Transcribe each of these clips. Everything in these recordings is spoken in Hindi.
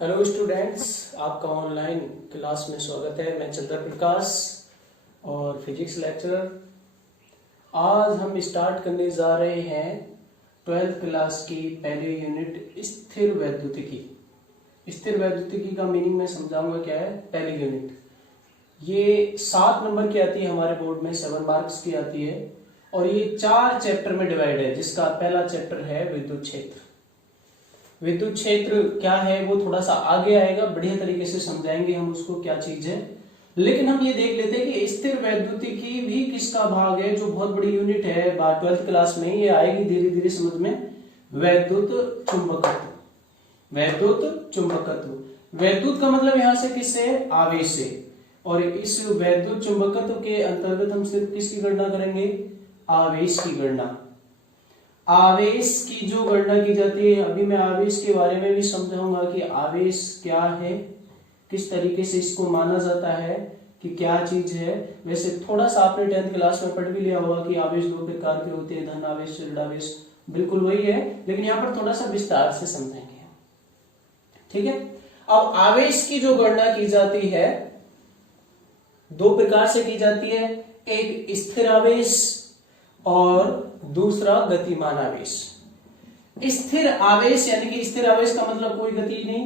हेलो स्टूडेंट्स, आपका ऑनलाइन क्लास में स्वागत है। मैं चंद्र प्रकाश और फिजिक्स लेक्चरर। आज हम स्टार्ट करने जा रहे हैं 12th क्लास की पहली यूनिट स्थिर वैद्युतिकी। स्थिर वैद्युतिकी का मीनिंग मैं समझाऊंगा क्या है। पहली यूनिट ये 7 नंबर की आती है हमारे बोर्ड में, 7 मार्क्स की आती है और ये 4 चैप्टर में डिवाइड है, जिसका पहला चैप्टर है विद्युत क्षेत्र। विद्युत क्षेत्र क्या है वो थोड़ा सा आगे आएगा, बढ़िया तरीके से समझाएंगे हम उसको क्या चीज है। लेकिन हम ये देख लेते हैं कि स्थिर वैद्युतिकी भी किसका भाग है, जो बहुत बड़ी यूनिट है 12th क्लास में ये आएगी धीरे धीरे समझ में। वैद्युत चुंबकत्व। वैद्युत चुंबकत्व, वैद्युत का मतलब यहां से किससे, आवेश से। और इस वैद्युत चुंबकत्व के अंतर्गत हम सिर्फ किसकी गणना करेंगे, आवेश की गणना। आवेश की जो गणना की जाती है, अभी मैं आवेश के बारे में भी समझाऊंगा कि आवेश क्या है, किस तरीके से इसको माना जाता है कि क्या चीज है। वैसे थोड़ा सा आपने 10th क्लास में पढ़ भी लिया होगा कि आवेश 2 प्रकार के होते हैं, धन आवेश, ऋण आवेश, बिल्कुल वही है, लेकिन यहाँ पर थोड़ा सा विस्तार से समझेंगे। ठीक है, अब आवेश की जो गणना की जाती है 2 प्रकार से की जाती है, एक स्थिर आवेश और दूसरा गतिमान आवेश। स्थिर आवेश यानी कि स्थिर आवेश का मतलब कोई गति नहीं,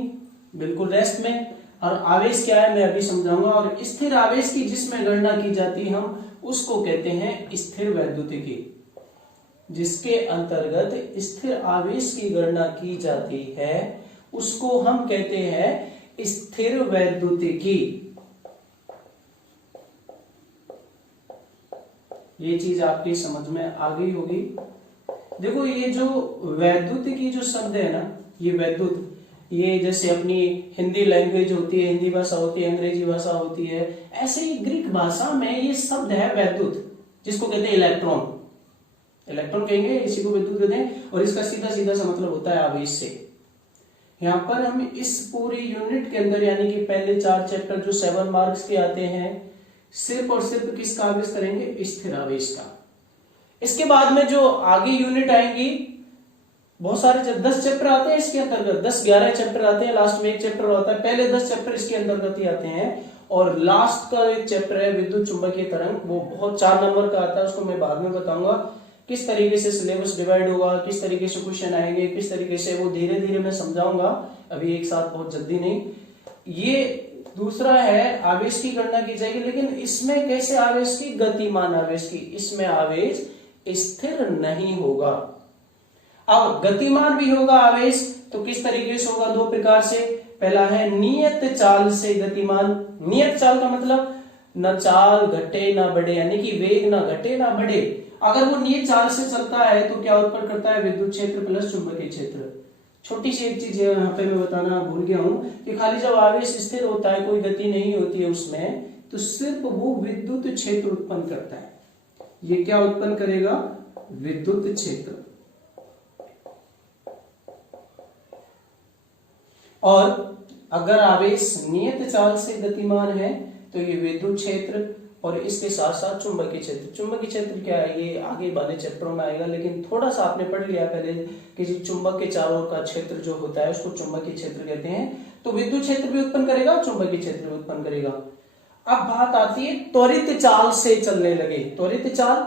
बिल्कुल रेस्ट में। और आवेश क्या है मैं अभी समझाऊंगा। और स्थिर आवेश की जिसमें गणना की जाती है हम उसको कहते हैं स्थिर वैद्युतिकी। जिसके अंतर्गत स्थिर आवेश की गणना की जाती है उसको हम कहते हैं स्थिर वैद्युतिकी। ये चीज आपकी समझ में आ गई होगी। देखो ये जो वैद्युतिकी जो शब्द है ना, ये वैद्युत, ये जैसे अपनी हिंदी लैंग्वेज होती है, हिंदी भाषा होती है, अंग्रेजी भाषा होती है, ऐसे ही ग्रीक भाषा में ये शब्द है वैद्युत, जिसको कहते हैं इलेक्ट्रॉन। इलेक्ट्रॉन कहेंगे, इसी को विद्युत कहते हैं। और इसका सीधा सीधा सा मतलब होता है आवेश से। यहाँ पर हम इस पूरी यूनिट के अंदर यानी कि पहले 4 चैप्टर जो 7 मार्क्स के आते हैं, सिर्फ और सिर्फ किसका आवेश करेंगे, स्थिर आवेश का। इसके बाद में जो आगे यूनिट आएंगी, बहुत सारे 10 चैप्टर आते हैं इसके अंतर्गत, 10-11 चैप्टर आते हैं, लास्ट में एक चैप्टर होता है। पहले 10 चैप्टर इसके अंतर्गत ही आते हैं और लास्ट का एक चैप्टर है विद्युत चुंबकीय तरंग, वो बहुत 4 नंबर का आता है। उसको मैं बाद में बताऊंगा किस तरीके से सिलेबस डिवाइड होगा, किस तरीके से क्वेश्चन आएंगे, किस तरीके से, वो धीरे धीरे मैं समझाऊंगा, अभी एक साथ बहुत जल्दी नहीं। ये दूसरा है आवेश की गणना की जाएगी, लेकिन इसमें कैसे आवेश की, गतिमान आवेश की। इसमें आवेश स्थिर नहीं होगा। अब गतिमान भी होगा आवेश, तो किस तरीके से होगा, 2 प्रकार से। पहला है नियत चाल से गतिमान। नियत चाल का मतलब न चाल घटे ना बढ़े, यानी कि वेग ना घटे ना बढ़े। अगर वो नियत चाल से चलता है तो क्या उत्पन्न करता है, विद्युत क्षेत्र प्लस चुंबकीय क्षेत्र। छोटी सी एक चीज यहाँ पे मैं बताना भूल गया हूं कि खाली जब आवेश स्थिर होता है, कोई गति नहीं होती है उसमें, तो सिर्फ वो विद्युत क्षेत्र उत्पन्न करता है। ये क्या उत्पन्न करेगा, विद्युत क्षेत्र। और अगर आवेश नियत चाल से गतिमान है तो ये विद्युत क्षेत्र, और इसके साथ साथ चुंबकीय क्षेत्र। चुंबकीय क्षेत्र क्या है ये आगे वाले चैप्टरों में आएगा, लेकिन थोड़ा सा आपने पढ़ लिया पहले कि चुंबक के चारों का क्षेत्र जो होता है उसको चुंबकीय क्षेत्र कहते हैं। तो विद्युत क्षेत्र भी उत्पन्न करेगा, चुंबकीय क्षेत्र भी उत्पन्न करेगा। अब बात आती है त्वरित चाल से चलने लगे। त्वरित चाल,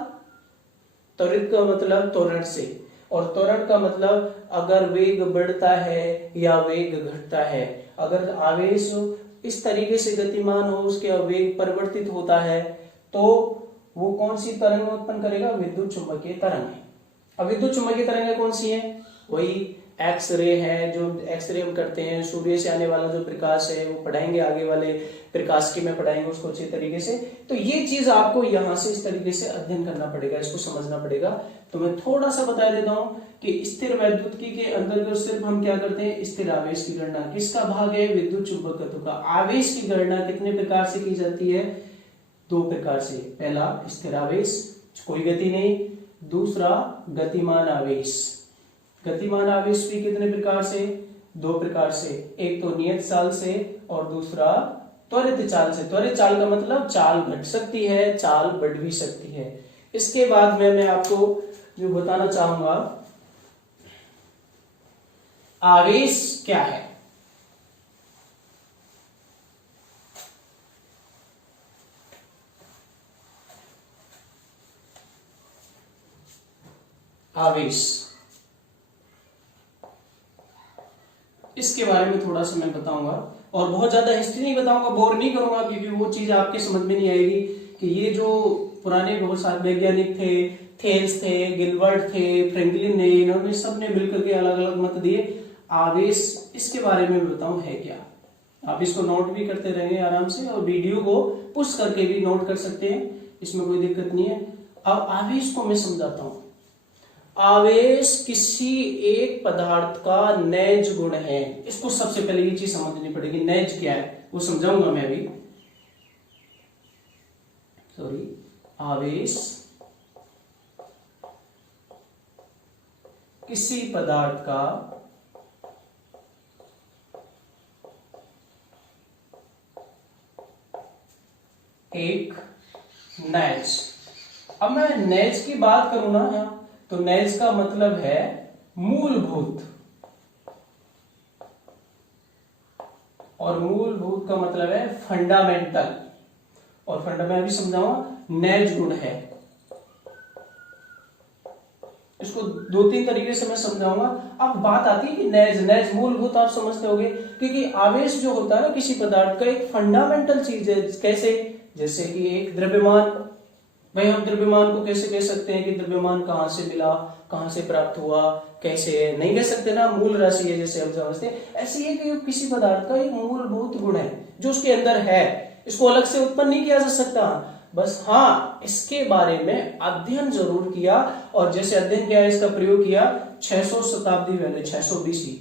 त्वरित का मतलब त्वरण से, और त्वरण का मतलब अगर वेग बढ़ता है या वेग घटता है। अगर आवेश इस तरीके से गतिमान हो, उसके वेग परिवर्तित होता है, तो वो कौन सी तरंग उत्पन्न करेगा, विद्युत चुंबकीय तरंग। अब विद्युत चुंबकीय तरंग कौन सी है, वही एक्स रे है, जो एक्स रे हम करते हैं, सूर्य से आने वाला जो प्रकाश है वो पढ़ाएंगे आगे वाले प्रकाश की में पढ़ाएंगे उसको अच्छे तरीके से। तो ये चीज आपको यहां से इस तरीके से अध्ययन करना पड़ेगा, इसको समझना पड़ेगा। तो मैं थोड़ा सा बता देता हूं कि स्थिर वैद्युतिकी के अंतर्गत सिर्फ हम क्या करते हैं, स्थिर आवेश की गणना। किसका भाग है, विद्युत चुंबकत्व का। आवेश की गणना कितने प्रकार से की जाती है, 2 प्रकार से। पहला स्थिर आवेश, कोई गति नहीं। दूसरा गतिमान आवेश। गतिमान आवेश भी कितने प्रकार से, 2 प्रकार से। एक तो नियत चाल से और दूसरा त्वरित चाल से। त्वरित चाल का मतलब चाल घट सकती है, चाल बढ़ भी सकती है। इसके बाद में मैं आपको जो बताना चाहूंगा, आवेश क्या है। आवेश, इसके बारे में थोड़ा सा मैं बताऊंगा और बहुत ज्यादा हिस्ट्री नहीं बताऊंगा, बोर नहीं करूंगा, क्योंकि वो चीज आपके समझ में नहीं आएगी कि ये जो पुराने बहुत सारे वैज्ञानिक थे, थेल्स थे, गिलबर्ट थे, फ्रैंकलिन ने, इन्होंने सबने मिलकर के अलग अलग मत दिए। आवेश, इसके बारे में बताऊं है क्या। आप इसको नोट भी करते रहेंगे आराम से, और वीडियो को पुश करके भी नोट कर सकते हैं, इसमें कोई दिक्कत नहीं है। अब आवेश को मैं समझाता हूं। आवेश किसी एक पदार्थ का नैज गुण है। इसको सबसे पहले ये चीज समझनी पड़ेगी, नैज क्या है वो समझाऊंगा मैं अभी। आवेश किसी पदार्थ का एक नैज। अब मैं नैज की बात करूं ना, तो नैज का मतलब है मूलभूत, और मूलभूत का मतलब है फंडामेंटल, और फंडामेंटल भी समझाऊंगा नैज गुण है। इसको दो तीन तरीके से मैं समझाऊंगा। अब बात आती है कि नैज मूलभूत आप समझते होंगे, क्योंकि आवेश जो होता है ना किसी पदार्थ का, एक फंडामेंटल चीज है। कैसे? जैसे कि एक द्रव्यमान, भाई हम द्रव्यमान को कैसे कह सकते हैं कि द्रव्यमान कहां से मिला, कहां से प्राप्त हुआ, कैसे है, नहीं कह सकते ना, मूल राशि है जैसे हम समझते हैं। ऐसे ही कि किसी पदार्थ का एक मूलभूत गुण है जो उसके अंदर है, इसको अलग से उत्पन्न नहीं किया जा सकता। बस हाँ, इसके बारे में अध्ययन जरूर किया, और जैसे अध्ययन किया इसका प्रयोग किया 600 शताब्दी पहले, 600 बीसी,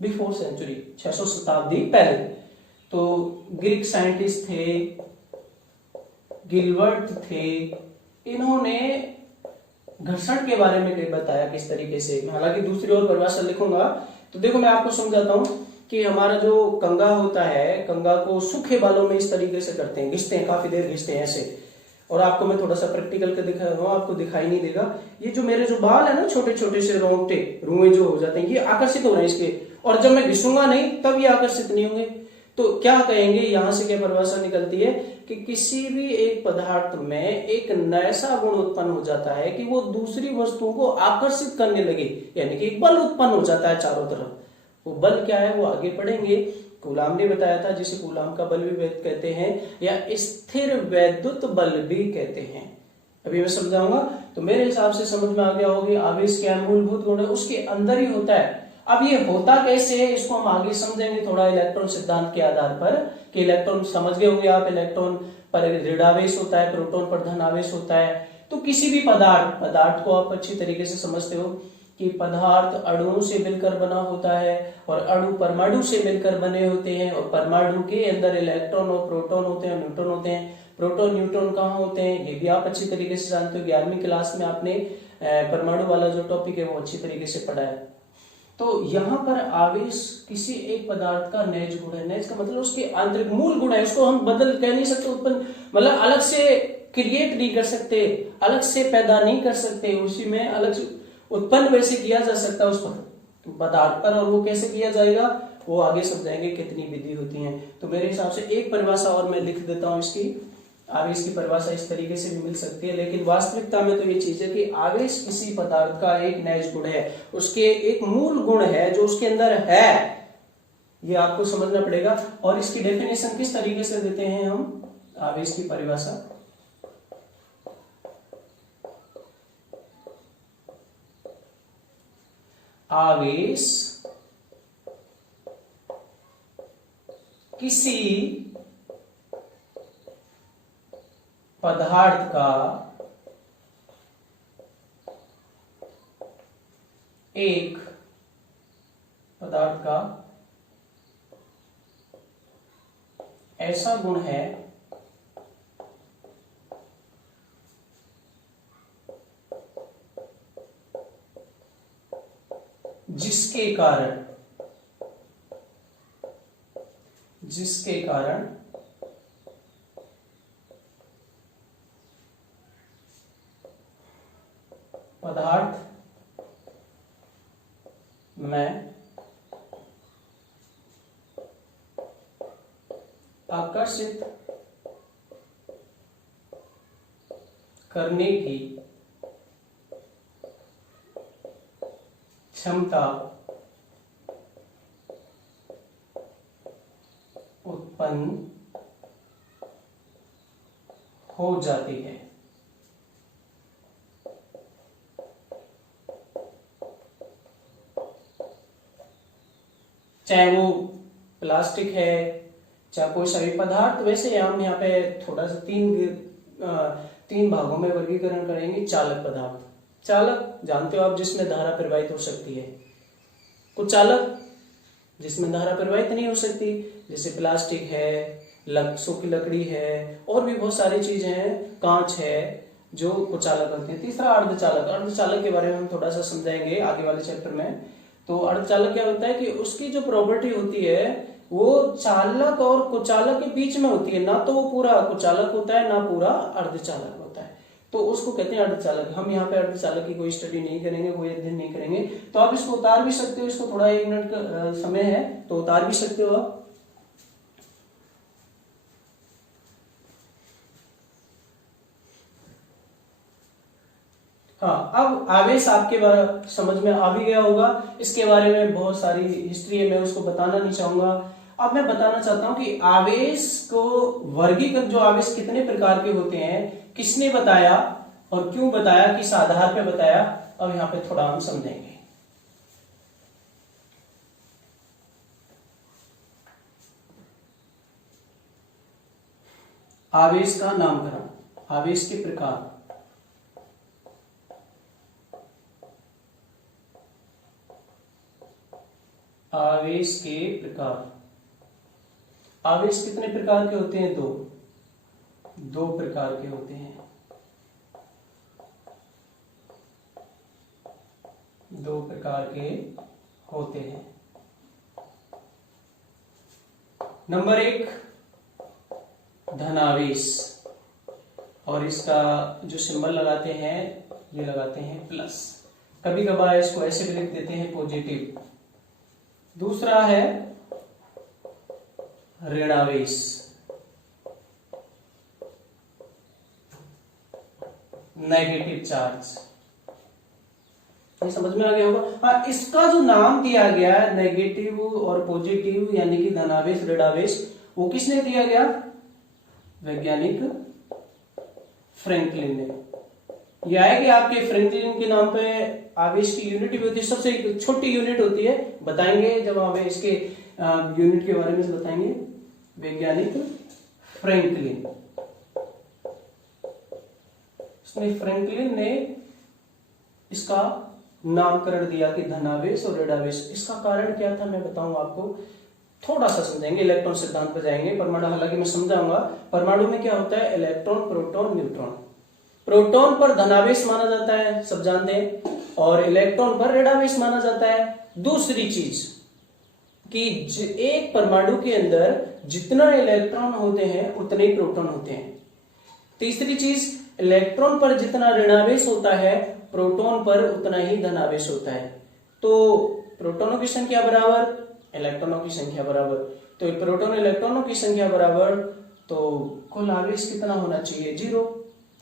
बिफोर सेंचुरी, 600 शताब्दी पहले। तो ग्रीक साइंटिस्ट थे, गिलबर्ट थे, इन्होंने घर्षण के बारे में बताया किस तरीके से। हालांकि दूसरी और परिभाषा लिखूंगा, तो देखो मैं आपको समझाता हूं कि हमारा जो कंगा होता है, कंगा को सूखे बालों में इस तरीके से करते हैं, घिसते हैं, काफी देर घिसते हैं ऐसे। और आपको मैं थोड़ा सा प्रैक्टिकल कर दिखा रहा हूं, आपको दिखाई नहीं देगा। ये जो मेरे जो बाल है ना, छोटे छोटे से रोंगटे, रुएं जो हो जाते हैं, ये आकर्षित हो रहे हैं इसके, और जब मैं घिसूंगा नहीं तब ये आकर्षित नहीं होंगे। तो क्या कहेंगे, यहां से क्या परिभाषा निकलती है कि किसी भी एक पदार्थ में एक ऐसा गुण उत्पन्न हो जाता है कि वो दूसरी वस्तुओं को आकर्षित करने लगे, यानी कि एक बल उत्पन्न हो जाता है चारों तरफ। वो बल क्या है वो आगे पढ़ेंगे। कूलाम ने बताया था, जिसे कूलाम का बल भी कहते हैं, या स्थिर वैद्युत बल भी कहते हैं। अभी मैं समझाऊंगा, तो मेरे हिसाब से समझ में आ गया होगा आवेश क्या मूलभूत गुण है, उसके अंदर ही होता है। अब ये होता कैसे है, इसको हम आगे समझेंगे थोड़ा इलेक्ट्रॉन सिद्धांत के आधार पर, कि इलेक्ट्रॉन समझ गए होंगे आप, इलेक्ट्रॉन पर ऋणावेश होता है, प्रोटॉन पर धनावेश होता है। तो किसी भी पदार्थ को आप अच्छी तरीके से समझते हो कि पदार्थ अणुओं से मिलकर बना होता है, और अणु परमाणु से मिलकर बने होते हैं, और परमाणु के अंदर इलेक्ट्रॉन और प्रोटॉन होते हैं, न्यूट्रॉन होते हैं। प्रोटॉन न्यूट्रॉन कहाँ होते हैं ये भी आप अच्छी तरीके से जानते हो, 11वीं क्लास में आपने परमाणु वाला जो टॉपिक है वो अच्छी तरीके से पढ़ा है। तो यहाँ पर आवेश किसी एक पदार्थ का नैज गुण है। नैज का मतलब उसके आंतरिक मूल गुण है, उसको हम बदल कह नहीं सकते, उत्पन्न मतलब अलग से क्रिएट नहीं कर सकते, अलग से पैदा नहीं कर सकते, उसी में अलग से उत्पन्न वैसे किया जा सकता है उस पदार्थ पर, और वो कैसे किया जाएगा वो आगे समझाएंगे कितनी विधि होती है। तो मेरे हिसाब से एक परिभाषा और मैं लिख देता हूं इसकी। आवेश की परिभाषा इस तरीके से भी मिल सकती है, लेकिन वास्तविकता में तो ये चीज है कि आवेश किसी पदार्थ का एक नैज गुण है, उसके एक मूल गुण है जो उसके अंदर है, ये आपको समझना पड़ेगा। और इसकी डेफिनेशन किस तरीके से देते हैं हम, आवेश की परिभाषा, आवेश किसी पदार्थ का एक ऐसा गुण है जिसके कारण पदार्थ में आकर्षित करने की क्षमता उत्पन्न हो जाती है। चाहे वो प्लास्टिक है, चाहे कोई सभी पदार्थ। वैसे हम यहाँ पे थोड़ा सा तीन भागों में वर्गीकरण करेंगे। चालक पदार्थ, चालक जानते हो आप, जिसमें धारा प्रवाहित हो सकती है। कुछ चालक जिसमें धारा प्रवाहित नहीं हो सकती, जैसे प्लास्टिक है, सूखी लकड़ी है, और भी बहुत सारी चीजें हैं, कांच है, जो कुचालक होते हैं। तीसरा अर्धचालक। अर्धचालक के बारे में हम थोड़ा सा समझाएंगे आगे वाले चैप्टर में। तो अर्धचालक क्या होता है कि उसकी जो प्रॉपर्टी होती है वो चालक और कुचालक के बीच में होती है, ना तो वो पूरा कुचालक होता है ना पूरा अर्धचालक होता है, तो उसको कहते हैं अर्धचालक। हम यहाँ पे अर्धचालक की कोई स्टडी नहीं करेंगे, कोई अध्ययन नहीं करेंगे। तो आप इसको उतार भी सकते हो, इसको थोड़ा 1 मिनट का समय है तो उतार भी सकते हो आप। हाँ, अब आवेश आपके समझ में आ भी गया होगा। इसके बारे में बहुत सारी हिस्ट्री है, मैं उसको बताना नहीं चाहूंगा। अब मैं बताना चाहता हूं कि आवेश को वर्गीकृत, जो आवेश कितने प्रकार के होते हैं, किसने बताया और क्यों बताया, किस आधार पे बताया, अब यहां पे थोड़ा हम समझेंगे। आवेश का नामकरण, आवेश के प्रकार। आवेश के प्रकार। आवेश कितने प्रकार के होते हैं? दो प्रकार के होते हैं। दो प्रकार के होते हैं। नंबर 1 धनावेश, और इसका जो सिंबल लगाते हैं ये लगाते हैं प्लस। कभी कभार इसको ऐसे भी लिख देते हैं पॉजिटिव। दूसरा है ऋणावेश, नेगेटिव चार्ज। ये समझ में आ गया होगा। हाँ, इसका जो नाम दिया गया है नेगेटिव और पॉजिटिव, यानी कि धनावेश ऋणावेश, वो किसने दिया गया? वैज्ञानिक फ्रैंकलिन ने। यह है कि आपके फ्रैंकलिन के नाम पे आवेश की यूनिट भी होती है, सबसे छोटी यूनिट होती है, बताएंगे जब हमें इसके यूनिट के बारे में बताएंगे। वैज्ञानिक फ्रैंकलिन, फ्रैंकलिन ने इसका नामकरण दिया कि धनावेश और ऋणावेश। इसका कारण क्या था मैं बताऊंगा आपको, थोड़ा सा समझेंगे। इलेक्ट्रॉन सिद्धांत पर जाएंगे। परमाणु, हालांकि मैं समझाऊंगा परमाणु में क्या होता है, इलेक्ट्रॉन, प्रोटॉन, न्यूट्रॉन। प्रोटॉन पर धनावेश माना जाता है, सब जानते हैं, और इलेक्ट्रॉन पर ऋणावेश माना जाता है। दूसरी चीज कि एक परमाणु के अंदर जितना इलेक्ट्रॉन होते हैं उतने ही प्रोटॉन होते हैं। तीसरी चीज, इलेक्ट्रॉन पर जितना ऋणावेश होता है प्रोटॉन पर उतना ही धनावेश होता है। तो प्रोटॉनों की संख्या बराबर इलेक्ट्रॉनों की संख्या बराबर, तो प्रोटॉन इलेक्ट्रॉनों की संख्या बराबर, तो कुल आवेश कितना होना चाहिए? 0।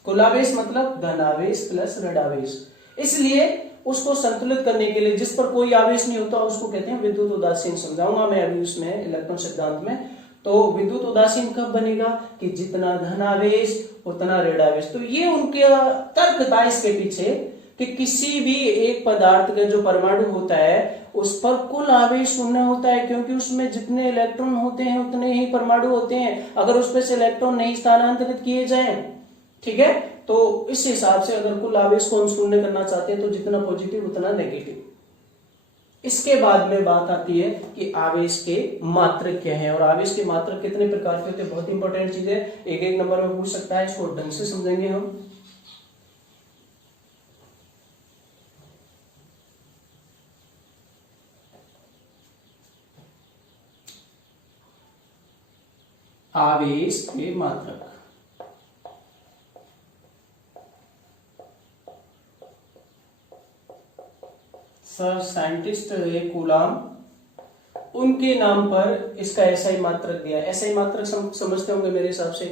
कुल आवेश मतलब धनावेश प्लस ऋणावेश। इसलिए उसको संतुलित करने के लिए, जिस पर कोई आवेश नहीं होता उसको कहते हैं विद्युत उदासीन। समझाऊंगा मैं अभी उसमें इलेक्ट्रॉन सिद्धांत में। तो विद्युत उदासीन कब बनेगा कि जितना धनावेश उतना ऋणावेश। तो ये उनका तर्क था इसके पीछे कि किसी भी एक पदार्थ का जो परमाणु होता है उस पर कुल आवेश शून्य होता है, क्योंकि उसमें जितने इलेक्ट्रॉन होते हैं उतने ही परमाणु होते हैं, अगर उसमें से इलेक्ट्रॉन नहीं स्थानांतरित किए जाएं। ठीक है, तो इस हिसाब से अगर कुल आवेश को हम शून्य करना चाहते हैं तो जितना पॉजिटिव उतना नेगेटिव। इसके बाद में बात आती है कि आवेश के मात्रक क्या है, और आवेश के मात्रक कितने प्रकार के होते हैं। बहुत इंपॉर्टेंट चीज है, एक नंबर में पूछ सकता है, इसको ढंग से समझेंगे हम। आवेश के मात्रक। सर साइंटिस्ट है कूलाम, उनके नाम पर इसका एसआई मात्रक दिया। एसआई मात्रक समझते होंगे मेरे हिसाब से,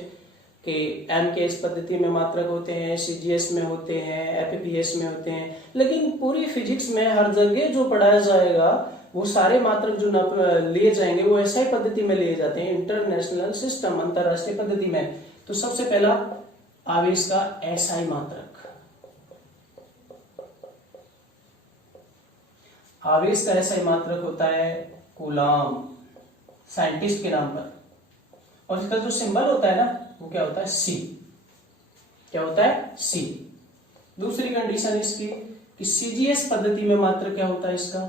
कि एमकेएस पद्धति में मात्रक होते हैं, सीजीएस में होते हैं, एपीपीएस में होते हैं, लेकिन पूरी फिजिक्स में हर जगह जो पढ़ाया जाएगा वो सारे मात्रक जो लिए जाएंगे वो एसआई पद्धति में लिए जाते हैं, इंटरनेशनल सिस्टम, अंतरराष्ट्रीय पद्धति में। तो सबसे पहला आवेश का एसआई मात्रक, आवेश का एसआई मात्रक होता है कूलाम, साइंटिस्ट के नाम पर, और इसका जो सिंबल होता है ना वो क्या होता है, सी। क्या होता है, सी। दूसरी कंडीशन इसकी कि सीजीएस पद्धति में मात्रक क्या होता है इसका,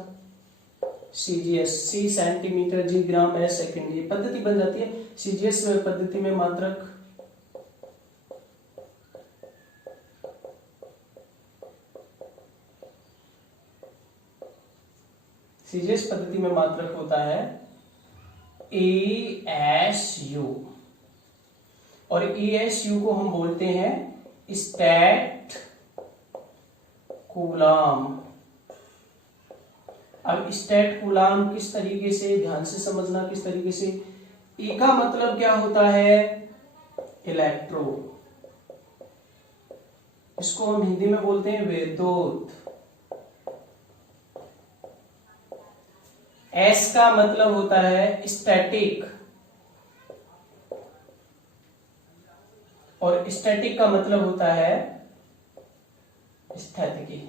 सीजीएस, सी सेंटीमीटर, जी ग्राम, एस सेकंड, ये पद्धति बन जाती है। सीजीएस पद्धति में मात्रक सीजीएस पद्धति में मात्रक होता है ESU, और ESU को हम बोलते हैं स्टैट कूलाम। अब स्टैट कूलाम किस तरीके से, ध्यान से समझना किस तरीके से। E का मतलब क्या होता है, इलेक्ट्रो, इसको हम हिंदी में बोलते हैं विद्युत। S का मतलब होता है स्टैटिक, और स्टैटिक का मतलब होता है स्थैतिकी।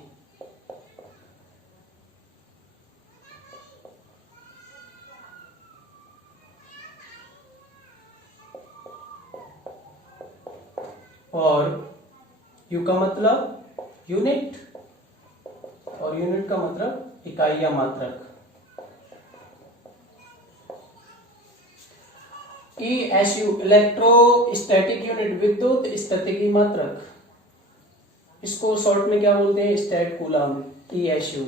और U का मतलब यूनिट, और यूनिट का मतलब इकाई या मात्रक। ESU इलेक्ट्रोस्टैटिक यूनिट, विद्युत स्थितिकी मात्रक, इसको शॉर्ट में क्या बोलते हैं, स्टैट कूलाम, ESU।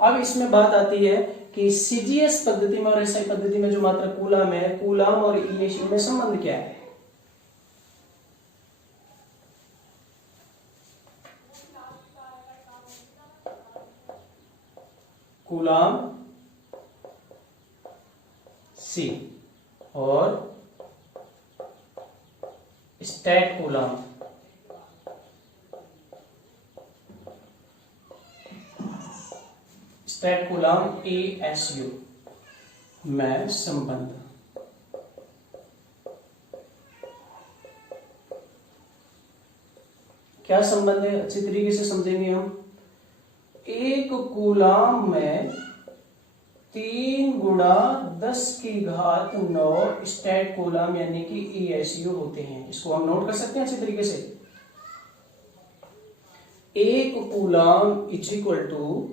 अब इसमें बात आती है कि सीजीएस पद्धति में और एसआई पद्धति में जो मात्रक कूलाम है, कूलाम और ESU में संबंध क्या है। कूलाम C और stat coulomb, stat coulomb ESU में संबंध। क्या संबंध है, अच्छी तरीके से समझेंगे हम। एक कूलाम में 3 गुणा 10 की घात 9 स्टैट कूलाम यानी कि ESU होते हैं। इसको हम नोट कर सकते हैं अच्छी तरीके से। एक कूलाम इज इक्वल टू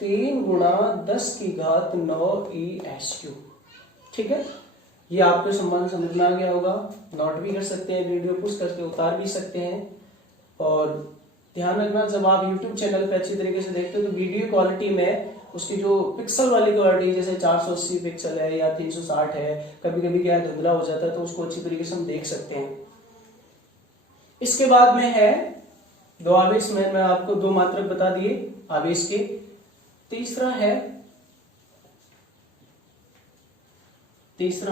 3 गुणा 10 की घात 9 ESU। ठीक है, ये आपको संबंध समझ में आ गया होगा। नोट भी कर सकते हैं, वीडियो पुश करके उतार भी सकते हैं। और ध्यान रखना, जब आप YouTube चैनल पे अच्छी तरीके से देखते हो तो वीडियो क्वालिटी में उसकी जो पिक्सल वाली क्वालिटी, जैसे 480 पिक्सल है या 360 है, कभी कभी क्या धुंधला हो जाता है, तो उसको अच्छी तरीके से हम देख सकते हैं। इसके बाद में है दो आवेश में मैं आपको 2 मात्रक बता दिए आवेश के। तीसरा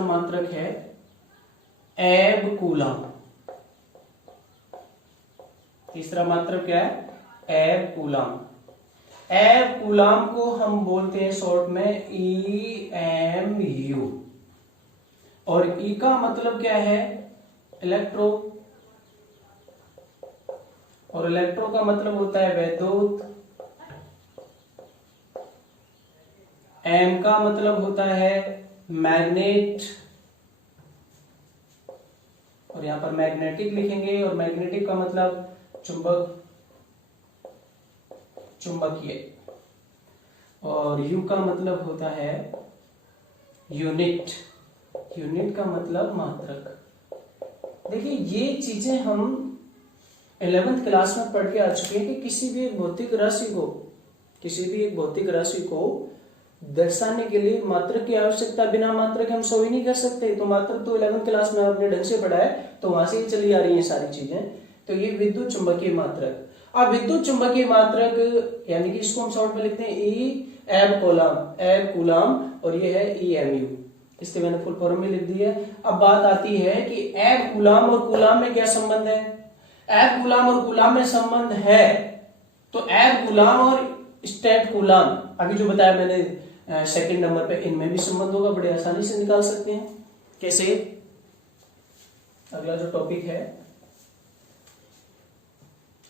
मात्रक है एब कूलाम। तीसरा मात्रक क्या है, एब कूलाम। एब कूलाम को हम बोलते हैं शॉर्ट में EMU, और E का मतलब क्या है, इलेक्ट्रो, और इलेक्ट्रो का मतलब होता है वैद्युत। M का मतलब होता है मैग्नेट, और यहां पर मैग्नेटिक लिखेंगे, और मैग्नेटिक का मतलब चुंबक, चुंबकीय। और U का मतलब होता है यूनिट, यूनिट का मतलब मात्रक। देखिए ये चीजें हम 11th क्लास में पढ़ के आ चुके हैं कि किसी भी एक भौतिक राशि को दर्शाने के लिए मात्रक की आवश्यकता, बिना मात्रक हम सो ही नहीं कर सकते। तो मात्रक तो 11th क्लास में आपने ढंग से पढ़ा है, तो वहां से ही चली आ रही है सारी चीजें। तो ये विद्युत चुंबकीय मात्रक। अब विद्युत चुंबकीय मात्रक यानी कि इसको हम शॉर्ट में लिखते हैं एब कूलाम, और ये है EMU। इसके मैंने फुल फॉर्म में लिख दी है। अब बात आती है कि एब कूलाम और कूलाम में क्या संबंध है। एब कूलाम और कूलाम में संबंध है, तो एब कूलाम और स्टेट कूलाम अभी जो बताया मैंने सेकंड नंबर पे, इनमें भी संबंध होगा, बड़े आसानी से निकाल सकते हैं। कैसे? अगला जो टॉपिक है,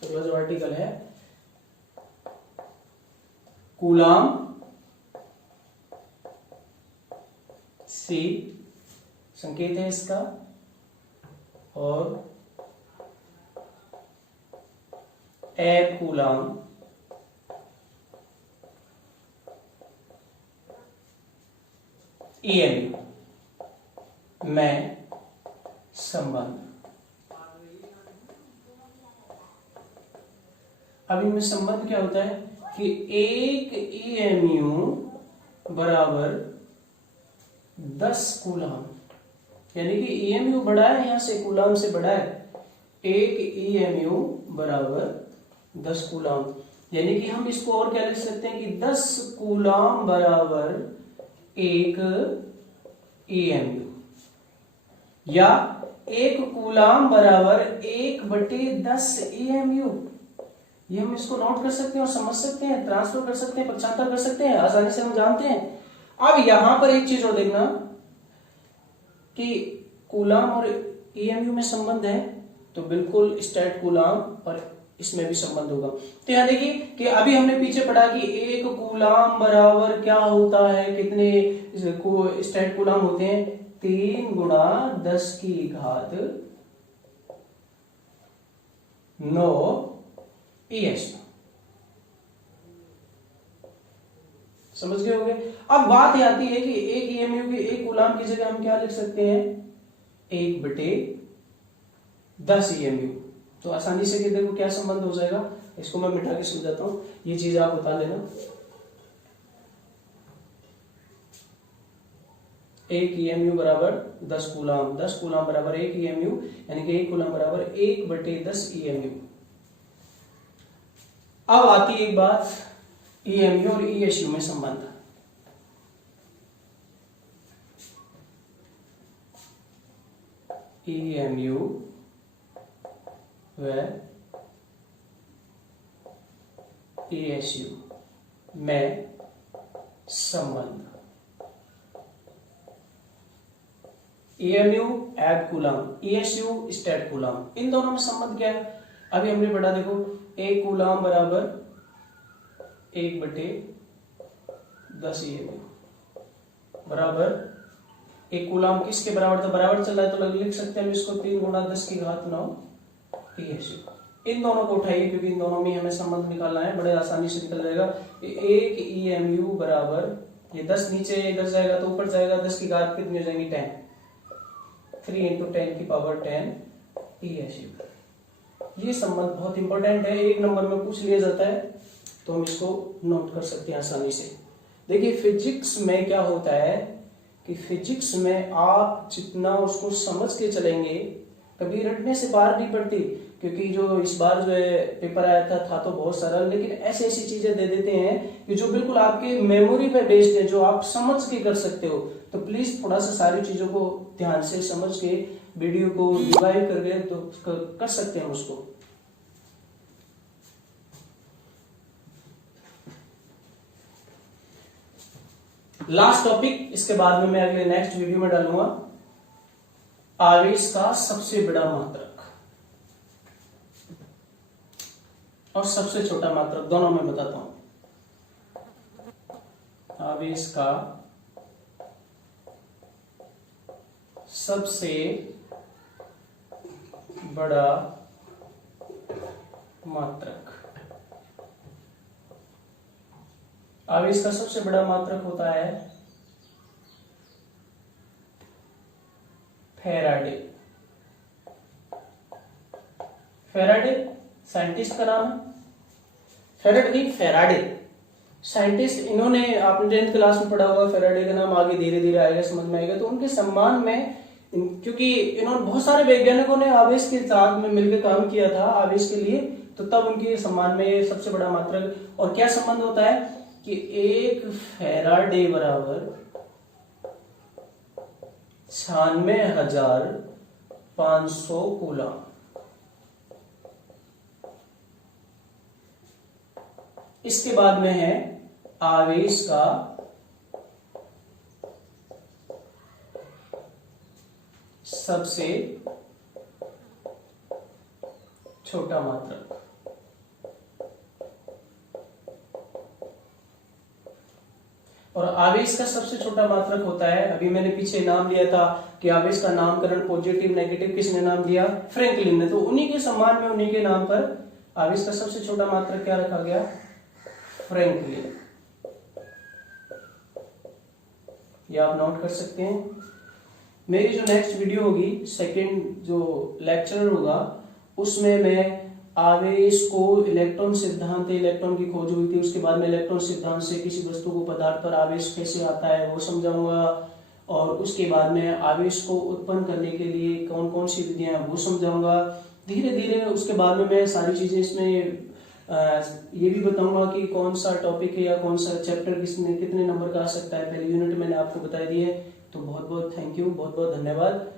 अगला जो आर्टिकल है, कूलाम सी संकेत है इसका, और एब कूलाम ईएमयू में संबंध। अब इनमें संबंध क्या होता है कि एक ईएमयू बराबर 10 कूलाम, यानी कि ईएमयू बड़ा है यहां से, कूलाम से बड़ा है। एक ईएमयू बराबर 10 कूलाम, यानी कि हम इसको और क्या लिख सकते हैं कि 10 कूलाम बराबर 1 ईएमयू, या 1 कूलाम बराबर 1/10 ईएमयू। ये हम इसको नोट कर सकते हैं और समझ सकते हैं, ट्रांसफर कर सकते हैं, पक्षांतर कर सकते हैं, आसानी से हम जानते हैं। अब यहां पर एक चीज और देखना कि कूलाम और ईएमयू में संबंध है, तो बिल्कुल स्टेट कूलाम और इसमें भी संबंध होगा। तो यहां देखिए कि अभी हमने पीछे पढ़ा कि 1 कूलाम बराबर क्या होता है, कितने स्टेट कूलाम होते हैं, 3 × 10⁹ ESU। समझ गए होंगे। अब बात यह आती है कि एक ईएमयू की, एक कूलाम की जगह हम क्या लिख सकते हैं, 1/10 ईएमयू। तो आसानी से देखो क्या संबंध हो जाएगा, इसको मैं मिटा के समझाता हूं, ये चीज आप बता लेना। एक ईएमयू बराबर 10 कूलाम, 10 कूलाम बराबर 1 ईएमयू, यानी कि 1 कूलाम बराबर 1/10 ईएमयू। अब आती है एक बात, ईएमयू और ईएसयू में संबंध। ईएमयू व ईएसयू में संबंध। ईएमयू एब कूलाम, ईएसयू स्टेट कूलाम, इन दोनों में संबंध क्या है अभी हमने पढ़ा। देखो 1 कूलाम बराबर 1/10 ईएमयू बराबर 1 कूलाम किसके बराबर, तो बराबर चल रहा है तो लिख सकते हैं हम इसको 3 × 10⁹ ESU। इन दोनों को उठाइए क्योंकि इन दोनों में हमें संबंध निकालना है, बड़े आसानी से निकल जाएगा। 1 ईएमयू बराबर, ये 10 नीचे इधर जाएगा तो ऊपर जाएगा, 10 की घात कितनी हो जाएंगी 10, 3 × 10⁻10 ESU। ये संबंध बहुत इंपॉर्टेंट है, 1 नंबर में पूछ लिया जाता है, तो हम इसको नोट कर सकते हैं आसानी से। देखिए फिजिक्स में क्या होता है कि फिजिक्स में आप जितना उसको समझ के चलेंगे, कभी रटने से बाहर नहीं पड़ती, क्योंकि जो इस बार जो है पेपर आया था तो बहुत सरल, लेकिन ऐसी ऐसी चीजें दे देते हैं कि जो बिल्कुल आपके मेमोरी पे बेस्ड है, जो आप समझ के कर सकते हो। तो प्लीज थोड़ा सा सारी चीजों को ध्यान से समझ के वीडियो को रिवाइव करके तो कर सकते हैं उसको। लास्ट टॉपिक, इसके बाद में मैं अगले नेक्स्ट वीडियो में डालूंगा, आवेश का सबसे बड़ा मात्रक और सबसे छोटा मात्रक, दोनों में बताता हूं। आवेश का सबसे बड़ा मात्रक, आवेश का सबसे बड़ा मात्रक होता है फैराडे। फैराडे साइंटिस्ट का नाम है, फैराडे फैराडे साइंटिस्ट, इन्होंने आपने 10th क्लास में पढ़ा होगा, फैराडे का नाम आगे धीरे धीरे आएगा, समझ में आएगा। तो उनके सम्मान में, क्योंकि इन्होंने बहुत सारे वैज्ञानिकों ने आवेश के साथ में मिलकर काम किया था आवेश के लिए, तो तब उनके सम्मान में सबसे बड़ा मात्रक। और क्या संबंध होता है कि 1 फैराडे बराबर 96,500 कूलम। इसके बाद में है आवेश का सबसे छोटा मात्रक। और आवेश का सबसे छोटा मात्रक होता है, अभी मैंने पीछे नाम लिया था कि आवेश का नामकरण पॉजिटिव नेगेटिव किसने नाम दिया, फ्रैंकलिन ने। तो उन्हीं के सम्मान में, उन्हीं के नाम पर आवेश का सबसे छोटा मात्रक क्या रखा गया, फ्रैंकलिन। ये आप नोट कर सकते हैं। मेरी जो नेक्स्ट वीडियो होगी, सेकंड जो लेक्चर होगा, उसमें मैं आवेश को इलेक्ट्रॉन सिद्धांत, इलेक्ट्रॉन की खोज हुई थी, उसके बाद में इलेक्ट्रॉन सिद्धांत से किसी वस्तु को पदार्थ पर आवेश कैसे आता है वो समझाऊंगा, और उसके बाद में आवेश को उत्पन्न करने के लिए कौन कौन सी विधियां हैं वो समझाऊंगा। धीरे धीरे उसके बाद में मैं सारी चीजें इसमें ये भी बताऊंगा कि कौन सा टॉपिक है या कौन सा चैप्टर कितने नंबर का आ सकता है। पहले यूनिट मैंने आपको बता दिए। तो बहुत बहुत थैंक यू, बहुत बहुत धन्यवाद।